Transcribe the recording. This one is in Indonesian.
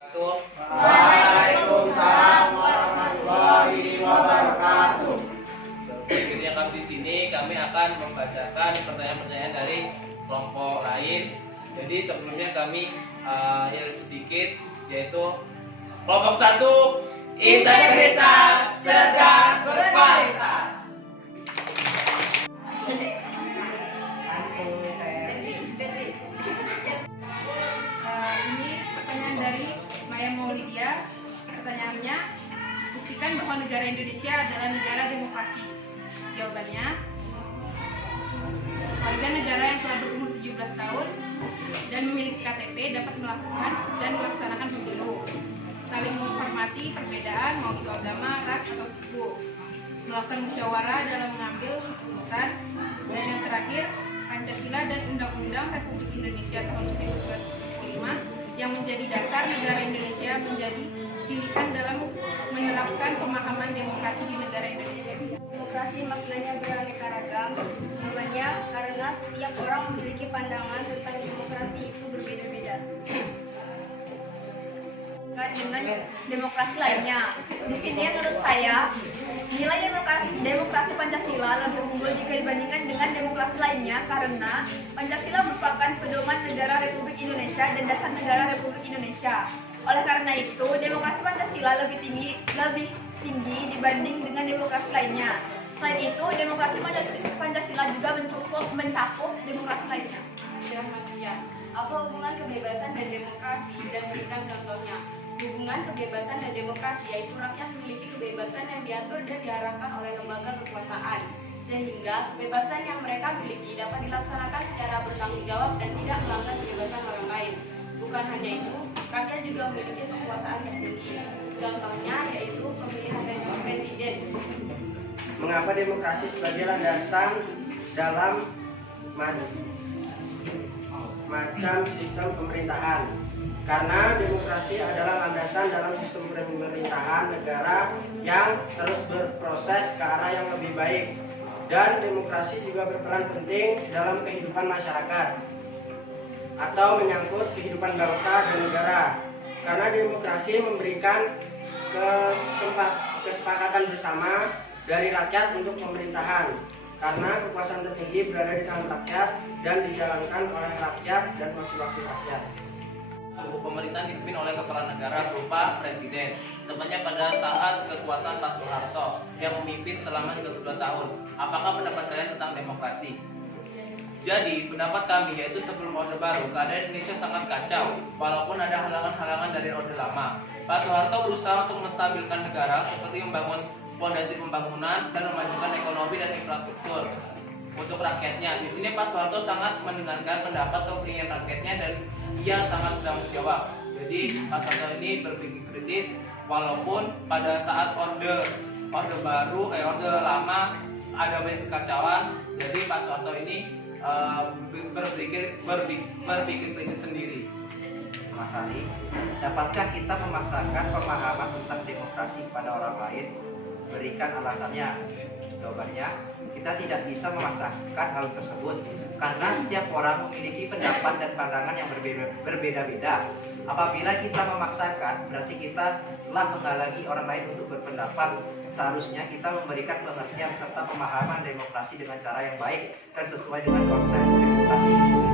Waalaikumsalam warahmatullahi wabarakatuh. Selanjutnya di sini kami akan membacakan pertanyaan-pertanyaan dari kelompok lain. Jadi sebelumnya kami yang sedikit, yaitu kelompok 1 integritas, cerdas, berkualitas. Ini pertanyaan dari Maya Maulidia. Pertanyaannya, buktikan bahwa negara Indonesia adalah negara demokrasi. Jawabannya, warga negara yang telah berumur 17 tahun dan memiliki KTP dapat melakukan dan melaksanakan pemilu, saling menghormati perbedaan mau itu agama, ras, atau suku, melakukan musyawarah dalam mengambil keputusan, dan yang terakhir, Pancasila dan Undang-Undang Republik Indonesia tahun 1945 yang menjadi dasar negara Indonesia menjadi pilihan dalam menerapkan pemahaman demokrasi di negara Indonesia. Demokrasi maknanya beraneka ragam, namanya karena setiap orang memiliki pandangan tentang demokrasi itu berbeda-beda. Dengan demokrasi lainnya, di sini menurut saya nilai demokrasi Pancasila lebih unggul jika dibandingkan dengan demokrasi lainnya karena Pancasila merupakan pedoman negara Republik Indonesia dan dasar negara Republik Indonesia. Oleh karena itu, demokrasi Pancasila lebih tinggi dibanding dengan demokrasi lainnya. Selain itu, demokrasi Pancasila juga mencakup demokrasi lainnya. Apa hubungan kebebasan dan demokrasi, dan berikan contohnya? Hubungan kebebasan dan demokrasi yaitu rakyat memiliki kebebasan yang diatur dan diarahkan oleh lembaga kekuasaan, sehingga kebebasan yang mereka miliki dapat dilaksanakan secara bertanggung jawab dan tidak melanggar kebebasan orang lain. Bukan hanya itu, rakyat juga memiliki kekuasaan tertinggi. Contohnya yaitu pemilihan presiden. Mengapa demokrasi sebagai landasan dalam macam sistem pemerintahan? Karena demokrasi adalah landasan dalam sistem pemerintahan negara yang terus berproses ke arah yang lebih baik, dan demokrasi juga berperan penting dalam kehidupan masyarakat atau menyangkut kehidupan bangsa dan negara. Karena demokrasi memberikan kesepakatan bersama dari rakyat untuk pemerintahan, karena kekuasaan tertinggi berada di tangan rakyat dan dijalankan oleh rakyat dan wakil-wakil rakyat. Pemerintahan dipimpin oleh kepala negara berupa presiden, tepatnya pada saat kekuasaan Pak Soeharto yang memimpin selama 32 tahun. Apakah pendapat kalian tentang demokrasi? Jadi, pendapat kami yaitu sebelum Orde Baru, keadaan Indonesia sangat kacau, walaupun ada halangan-halangan dari Orde Lama. Pak Soeharto berusaha untuk menstabilkan negara seperti membangun fondasi pembangunan dan memajukan ekonomi dan infrastruktur untuk rakyatnya. Di sini Pak Soeharto sangat mendengarkan pendapat atau keinginan rakyatnya dan ia sangat bertanggung jawab. Jadi Pak Soeharto ini berpikir kritis, walaupun pada saat Orde Lama ada banyak kekacauan. Jadi Pak Soeharto ini berpikir kritis sendiri. Mas Ali, dapatkah kita memaksakan pemahaman tentang demokrasi kepada orang lain? Berikan alasannya. Jawabannya, kita tidak bisa memaksakan hal tersebut karena setiap orang memiliki pendapat dan pandangan yang berbeda-beda. Apabila kita memaksakan, berarti kita telah menghalangi orang lain untuk berpendapat. Seharusnya kita memberikan pengertian serta pemahaman demokrasi dengan cara yang baik dan sesuai dengan konsep demokrasi itu sendiri.